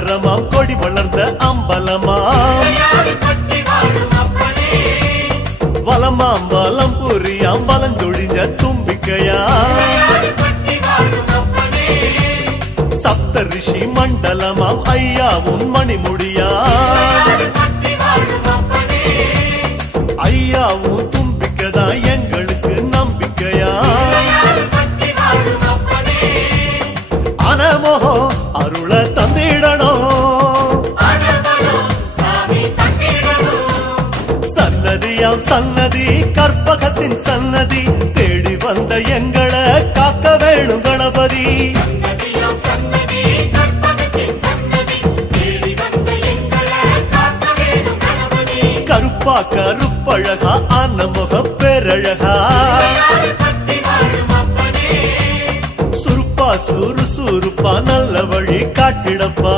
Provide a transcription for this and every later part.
மரமாம் கொடி வளர்ந்த அம்பலமாம். வலமாம் வலம் புரியாம் வலஞ்சொழிஞ்ச தும்பிக்கையாம் சப்த ரிஷி மண்டலமாம் ஐயாவும் மணிமுடியாம் அப்பழகா ஆன முகம் பெரழகா. சுருப்பா சுறுசுறுப்பா நல்ல வழி காட்டிடப்பா.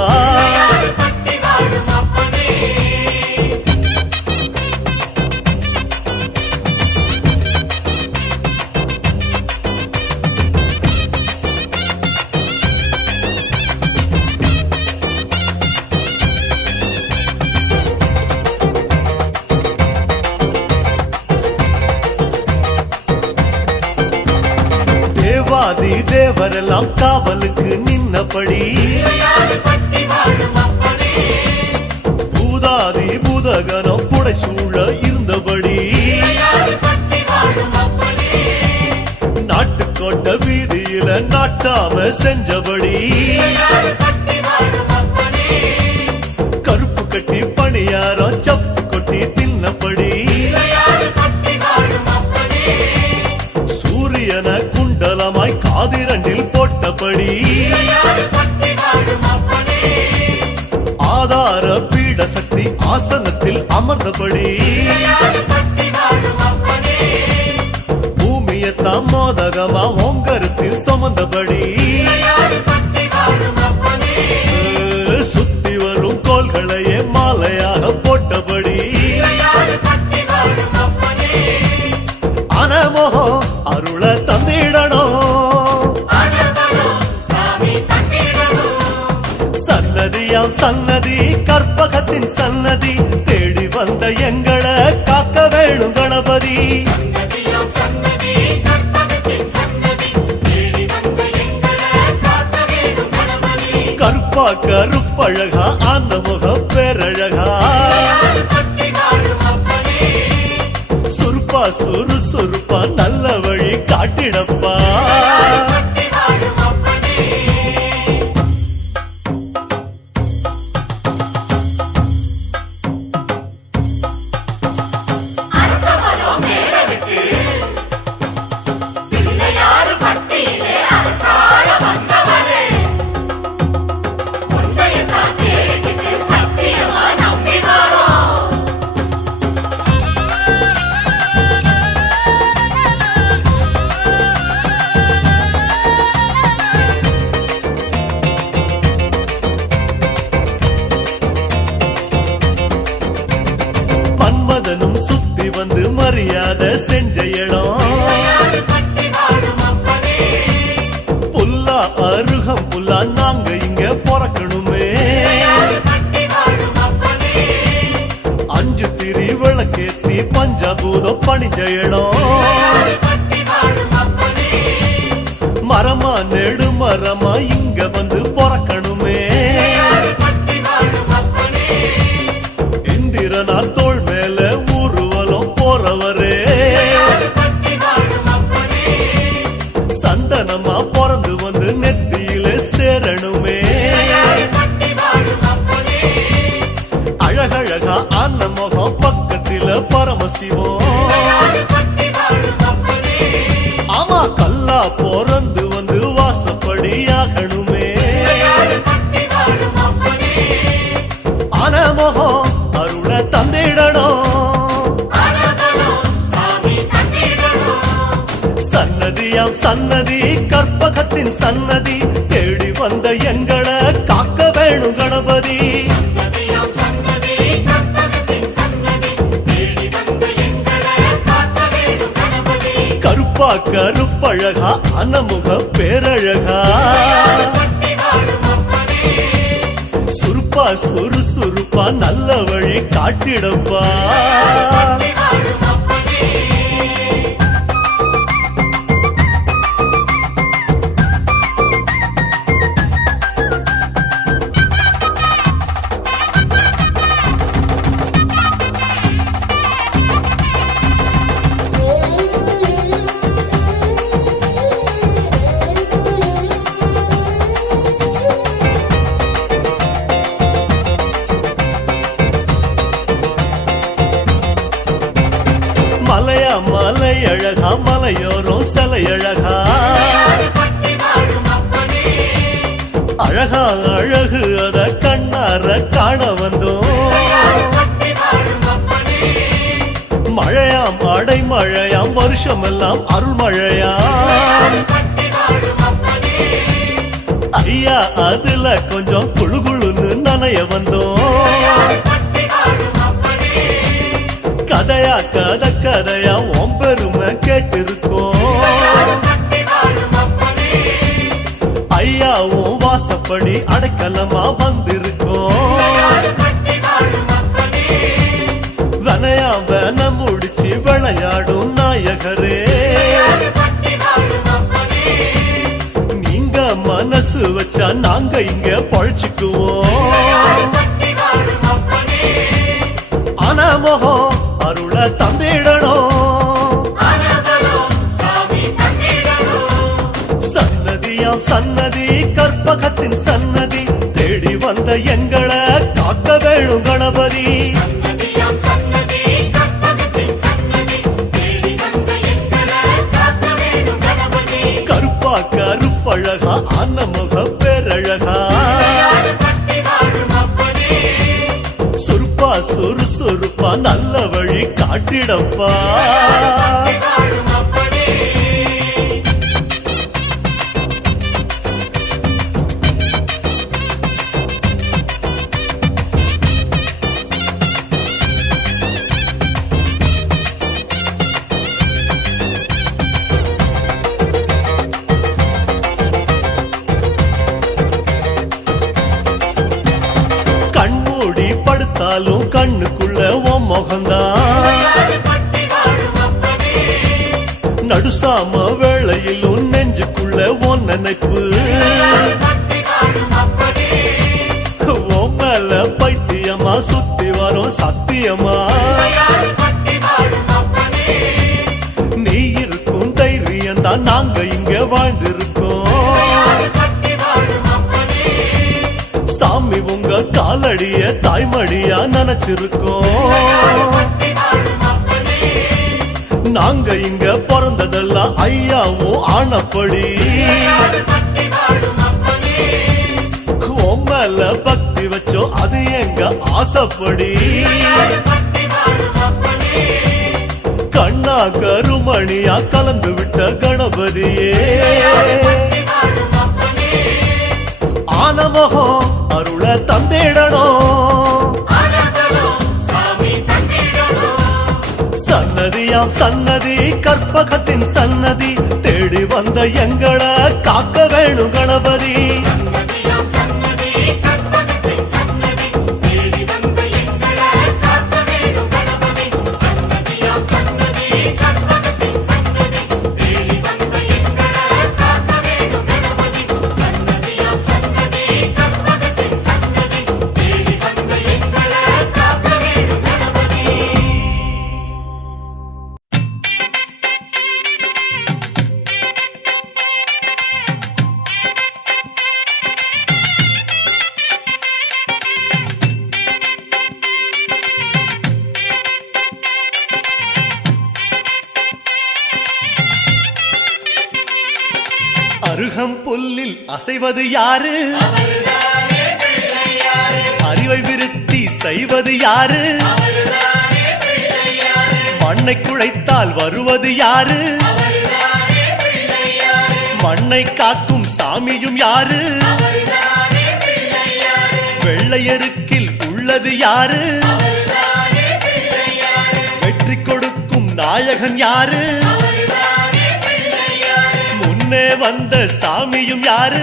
ಯಾರೋ ಚಪ್ಪುಟಿ ತಿನ್ನಪಡಿ சூரியன குண்டலமாய் காதிரண்டில் போட்டபடி. ஆதார பீட சக்தி ஆசனத்தில் அமர்ந்தபடி. பூமியத்தாம் மோதகமா ஓங்கருத்தில் சுமந்தபடி. அப்பா கருப்பழகா அந்த முக பேரழகா. சுருப்பா சுறு சுருப்பா நல்ல வழி காட்டிடப்பா அதை செஞ்ச இடம். சன்னதி கற்பகத்தின் சன்னதி தேடி வந்த எங்களை காக்க வேணும் கணபதி. கருப்பா கருப்பழகா அனமுக பேரழகா. பட்டி சுருப்பா சுறுசுறுப்பா நல்ல வழி காட்டிடப்பா. மலையோரம் அழகா. அழகா அழகு அத கண்ணார காண வந்தோம். மழையாம் அடை மழையாம் வருஷமெல்லாம் அருள் மழையாம் ஐயா அதுல கொஞ்சம் குழு குழுன்னு நனைய வந்தோம். வாசப்படி அடைக்கலமா வந்திருக்கோம். வனையாம வாழும் முடிச்சு விளையாடும் நாயகரே. நீங்க மனசு வச்சா நாங்க இங்க பழச்சுக்குவோம். அனமோகம் ஆனா அருள தந்திடணும் கற்பகத்தின் சன்னதி தேடி வந்த எங்களை காக்க வேணும் கணபதி. கருப்பா கருப்பழகா அன்னமுக பேரழகா. சுருப்பா சுறுசுறுப்பா நல்ல வழி காட்டிடப்பா. அடியா நினைச்சிருக்கோம். நாங்க இங்க பிறந்ததெல்லாம் ஐயாவும் ஆனப்படி. பட்டி மேல பக்தி வச்சோம் அது எங்க ஆசைப்படி. கண்ணா கருமணியா கலந்து விட்ட கணபதியே. பட்டி ஆனமகம் அருள தந்திடணும். எல்லாம் சன்னதி கற்பகத்தின் சன்னதி. தேடி வந்த எங்களை காக்க வேணும் கணபதி. அசைவது யாரு? அறிவை விருத்தி செய்வது யாரு? மண்ணை குழைத்தால் வருவது யாரு? மண்ணை காக்கும் சாமியும் யாரு? வெள்ளையருக்கில் உள்ளது யாரு? வெற்றி கொடுக்கும் நாயகன் யாரு? முன்னே வந்த சாமியும் யாரு?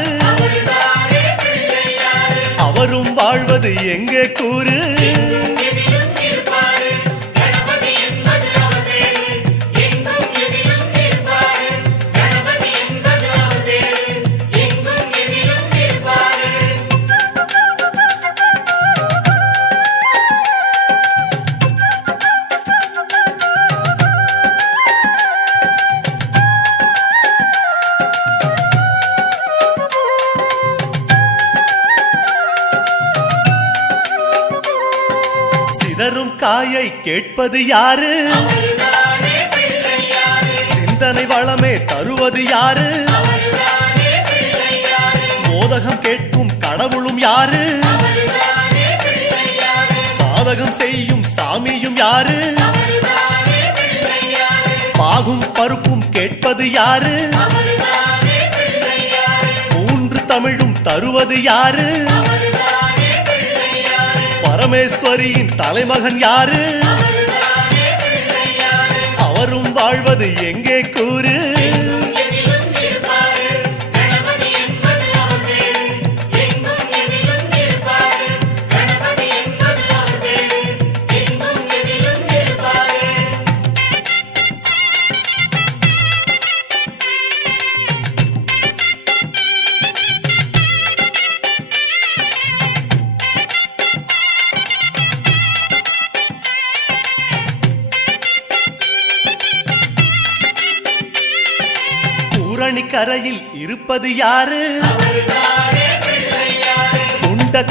அவரும் வாழ்வது எங்கே கூறு? கேட்பது யாரு? சிந்தனை வளமே தருவது யாரு? மோதகம் கேட்கும் கடவுளும் யாரு? சாதகம் செய்யும் சாமியும் யாரு? பாகும் பருப்பும் கேட்பது யாரு? மூன்று தமிழும் தருவது யாரு? பரமேஸ்வரியின் தலைமகன் யாரு? அவரும் வாழ்வது எங்கே கூறு? பூரணி கரையில் இருப்பது யாரு? அவர்தானே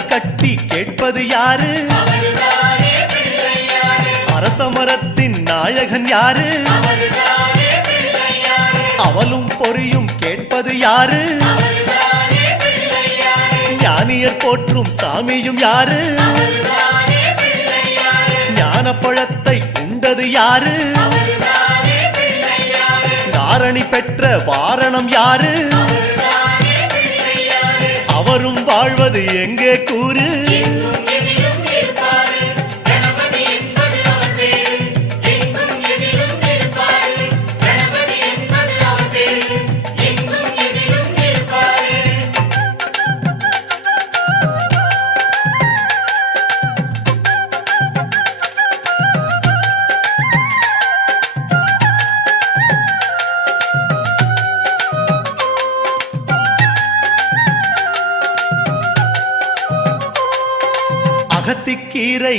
கட்டி கேட்பது யாரு? அரசமரத்தின் நாயகன் யாரு? அவலும் பொறியும் கேட்பது யாரு? ஞானியர் போற்றும் சாமியும் யாரு? ஞானப்பழத்தை உண்டது யாரு? தாரணி பெற்ற வாரணம் யாரு? அவரும் வாழ்வது எங்கே கூறு?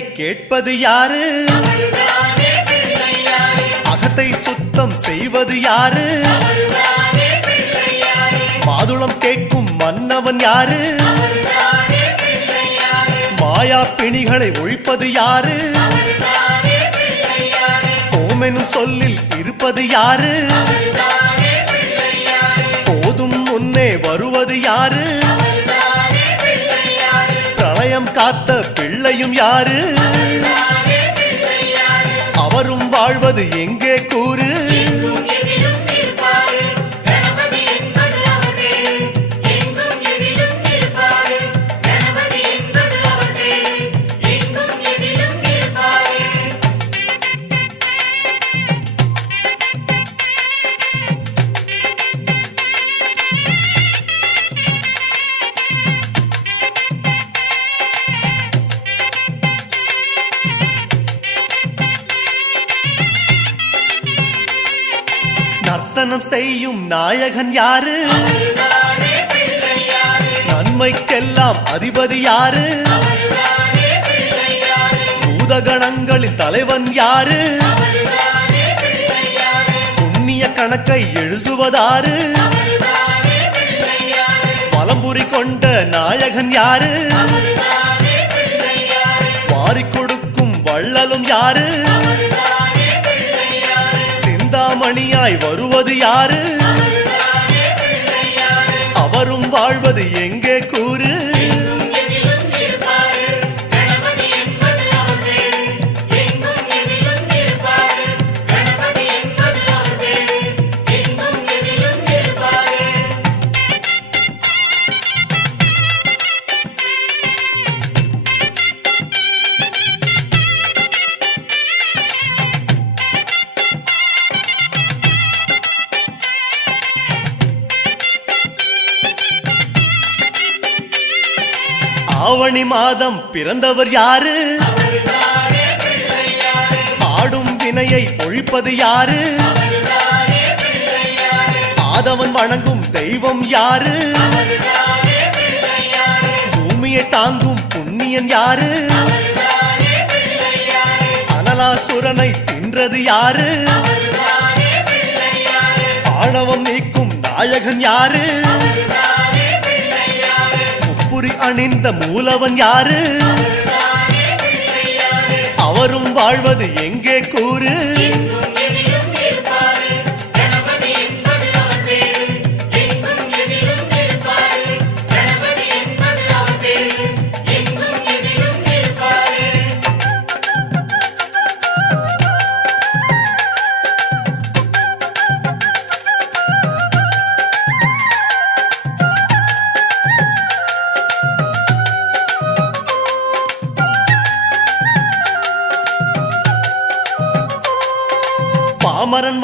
கேட்பது யாரு? அகத்தை சுத்தம் செய்வது யாரு? மாதுளம் கேட்கும் மன்னவன் யாரு? மாயா பிணிகளை ஒழிப்பது யாரு? ஓமெனும் சொல்லில் இருப்பது யாரு? போதும் முன்னே வருவது யாரு? பிரளயம் காத்த பிள்ளையும் யாரு? அவரும் வாழ்வது எங்கே கூறு? நாயகன் யாரு? நன்மைக்கெல்லாம் அதிபதி யாரு? பூதகணங்களின் தலைவன் யாரு? புண்ணிய கணக்கை எழுதுவதாரு? பலம்புரி கொண்ட நாயகன் யாரு? அவர்தானே கொடுக்கும் வள்ளலும் யாரு? சிந்தாமணியாய் வருவது யாரு? வாழ்வது எங்கே? மாதம் பிறந்தவர் யாரு? ஆடும் வினையை ஒழிப்பது யாரு? ஆதவன் வணங்கும் தெய்வம் யாரு? பூமியை தாங்கும் புண்ணியன் யாரு? அனலாசுரனை தின்றது யாரு? ஆணவம் நீக்கும் நாயகன் யாரு? முப்புரி அணிந்த மூலவன் யாரு? அவரும் வாழ்வது எங்கே கூறு?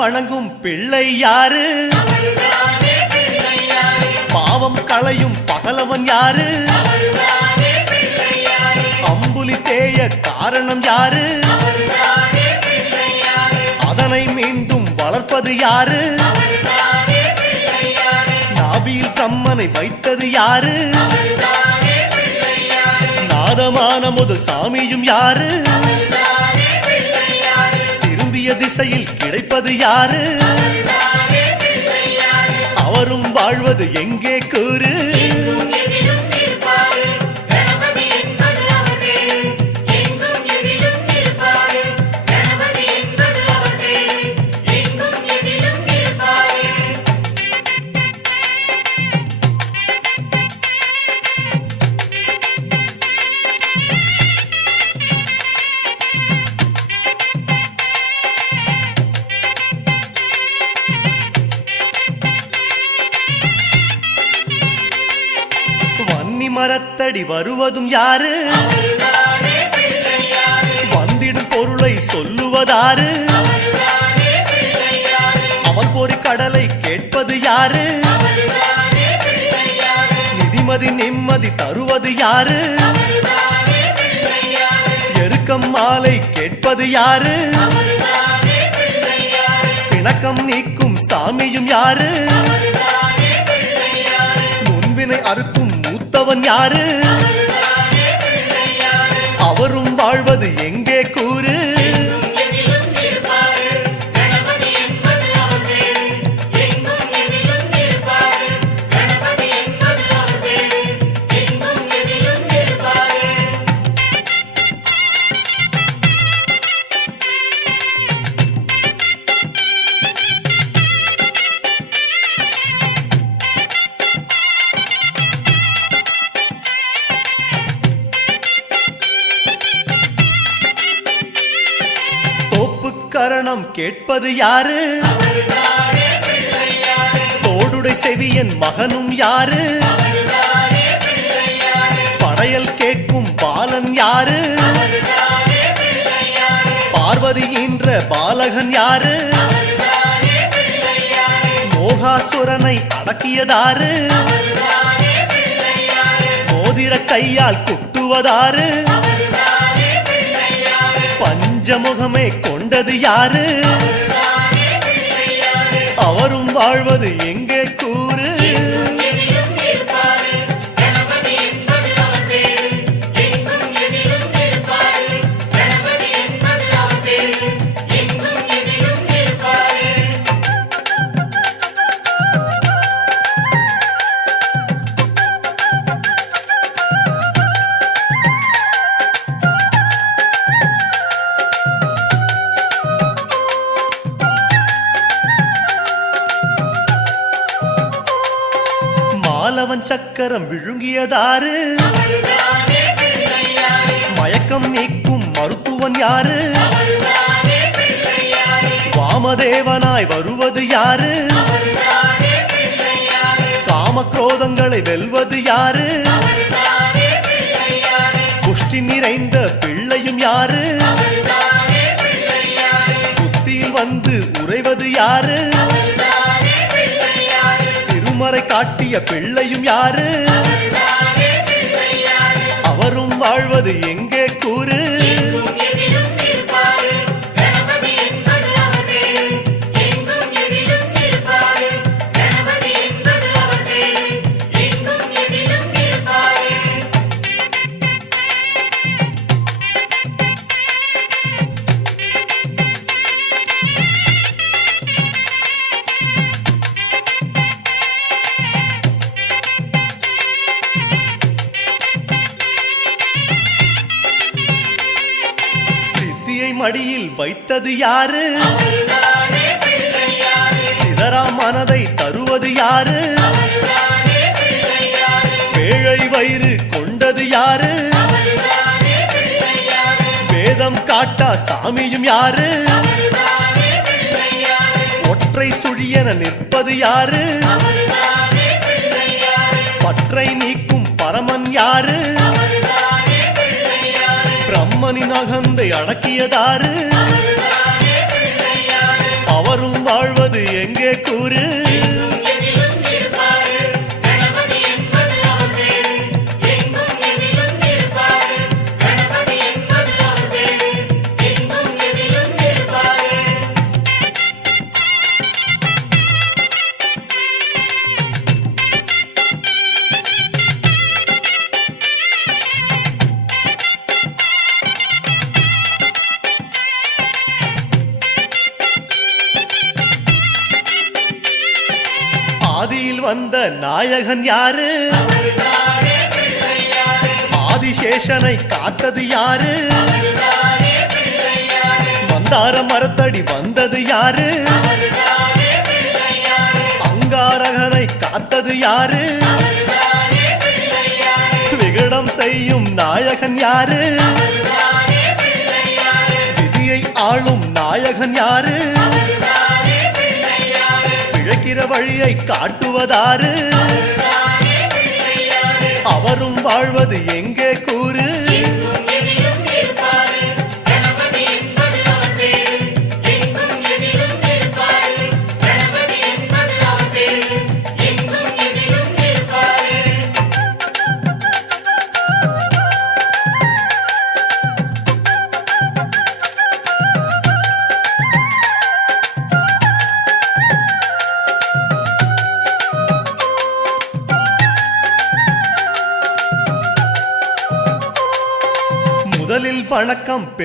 வணங்கும் பிள்ளை யாரு? பாவம் களையும் பகலவன் யாரு? அம்புலி தேய காரணம் யாரு? அதனை மீண்டும் வளர்ப்பது யாரு? நாபியில் கம்மனை வைத்தது யாரு? நாதமான முதல் சாமியும் யாரு? திரும்பிய திசையில் கிடைப்பது யாரு? அவரும் வாழ்வது எங்கே கூறு? மரத்தடி வருவதும் யாரு? வந்திடும் பொருளை சொல்லுவதாரு? அவன் போரி கடலை கேட்பது யாரு? நிதிமதி நிம்மதி தருவது யாரு? எருக்கம் மாலை கேட்பது யாரு? பிணக்கம் நீக்கும் சாமியும் யாரு? முன்வினை அறுக்கும் மூத்தவன் யாரு? அவரும் வாழ்வது எங்கே? கேட்பது யாரு? தோடுடை செவியன் மகனும் யாரு? படையல் கேட்கும் பாலன் யாரு? பார்வதி என்ற பாலகன் யாரு? மோகாசுரனை அடக்கியதாரு? மோதிர கையால் குட்டுவதாரு? பஞ்சமுகமே கொண்டது யாரு? அவரும் வாழ்வது எங்கே கூ யாரு? காமக்ரோதங்களை வெல்வது யாரு? புஷ்டி நிறைந்த பிள்ளையும் யாரு? புத்தியில் வந்து உறைவது யாரு? திருமறை காட்டிய பிள்ளையும் யாரு? அவர் வாழ்வது எங்கே வைத்தது யாரு? சிதறா மனதை தருவது யாரு? வேழை வயிறு கொண்டது யாரு? வேதம் காட்டா சாமியும் யாரு? ஒற்றை சுழியென நிற்பது யாரு? பற்றை நீக்கும் பரமன் யாரு? பிள்ளையாரு நகந்தை அகந்தை அடக்கியதாரு அவரும் வாழ்வது எங்கே கூறு? வந்த நாயகன் யாரு? ஆதிசேஷனை காத்தது யாரு? வந்தார மரத்தடி வந்தது யாரு? அங்காரகனை காத்தது யாரு? விகடம் செய்யும் நாயகன் யாரு? விதியை ஆளும் நாயகன் யாரு? பிழைக்கிற வழியை பிள்ளையாரு. அவரும் வாழ்வது எங்கே கூறு.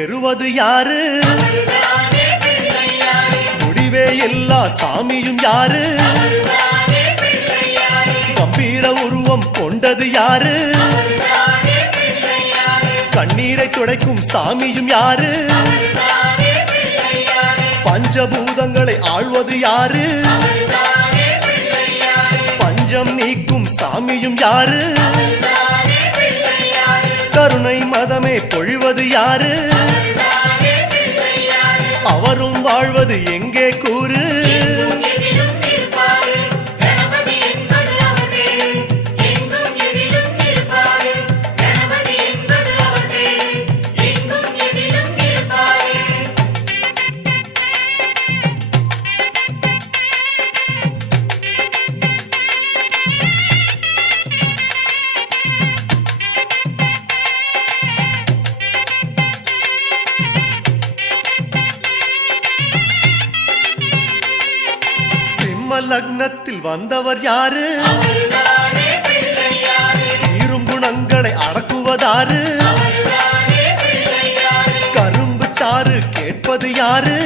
பெறுவது யாரு? முடிவே எல்லா சாமியும் யாரு? கம்பீர உருவம் கொண்டது யாரு? கண்ணீரை துடைக்கும் சாமியும் யாரு? பஞ்சபூதங்களை ஆழ்வது யாரு? பஞ்சம் நீக்கும் சாமியும் யாரு? கருணை மதமே பொழிவது யாரு? அவரும் வாழ்வது எங்கே கூறு? வந்தவர் யாரு? சீரும் குணங்களை அடக்குவதாரு? கரும்பு சாறு கேட்பது யாரு?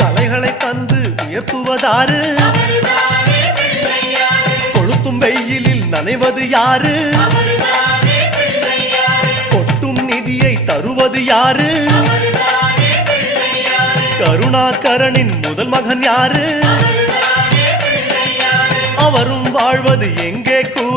கலைகளை தந்து உயர்த்துவதாரு? கொளுத்தும் வெயிலில் நனைவது யாரு? கொட்டும் நிதியை தருவது யாரு? கருணாகரனின் முதல் மகன் யாரு? அவரும் வாழ்வது எங்கே கூட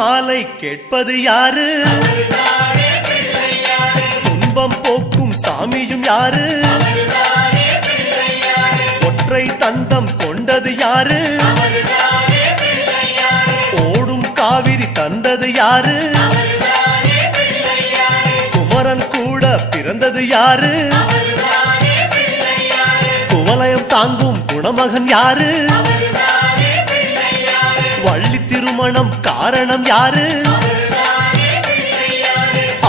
மாலை கேட்பது யாரு? துன்பம் போக்கும் சாமியும் யாரு? ஒற்றை தந்தம் கொண்டது யாரு? ஓடும் காவிரி தந்தது யாரு? குமரன் கூட பிறந்தது யாரு? குவலயம் தாங்கும் குணமகன் யாரு? வள்ளி திருமணம் காரணம் யாரு?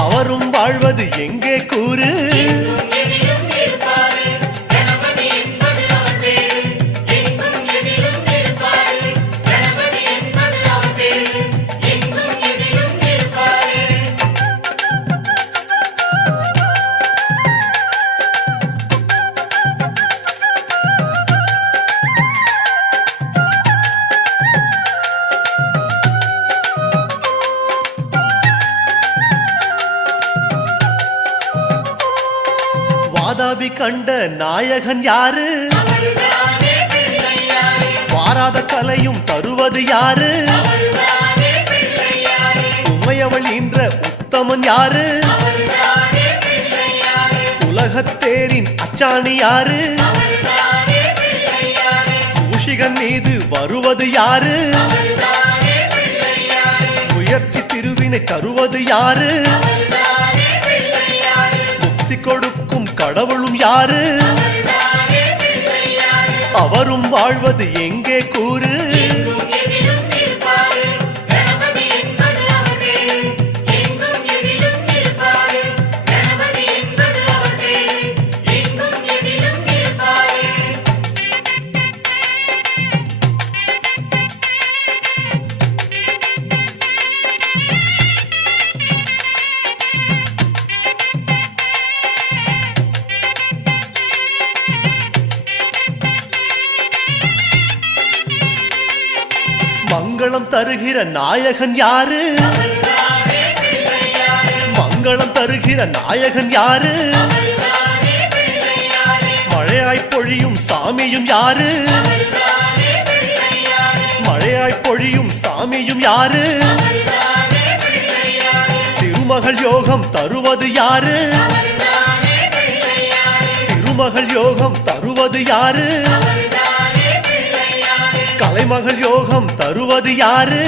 அவரும் வாழ்வது எங்கே வாதாபி கண்ட நாயகன் யாரு? வாராத கலையும் தருவது யாரு? உமையவள் என்ற உத்தமன் யாரு? உலகத்தேரின் அச்சாணி யாரு? அவர்தானே மூஷிகன் மீது வருவது யாரு? முயற்சி திருவினை தருவது யாரு? கடவுளும் யாரு? அவரும் வாழ்வது எங்கே கூறு? தருகிற நாயகன் யாரு? மங்களம் தருகிற நாயகன் யாரு? மழையாய் பொழியும் சாமியும் யாரு? மழையாய் பொழியும் சாமியும் யாரு? திருமகள் யோகம் தருவது யாரு? திருமகள் யோகம் தருவது யாரு? கலைமகள் யோகம் தருவது யாரு?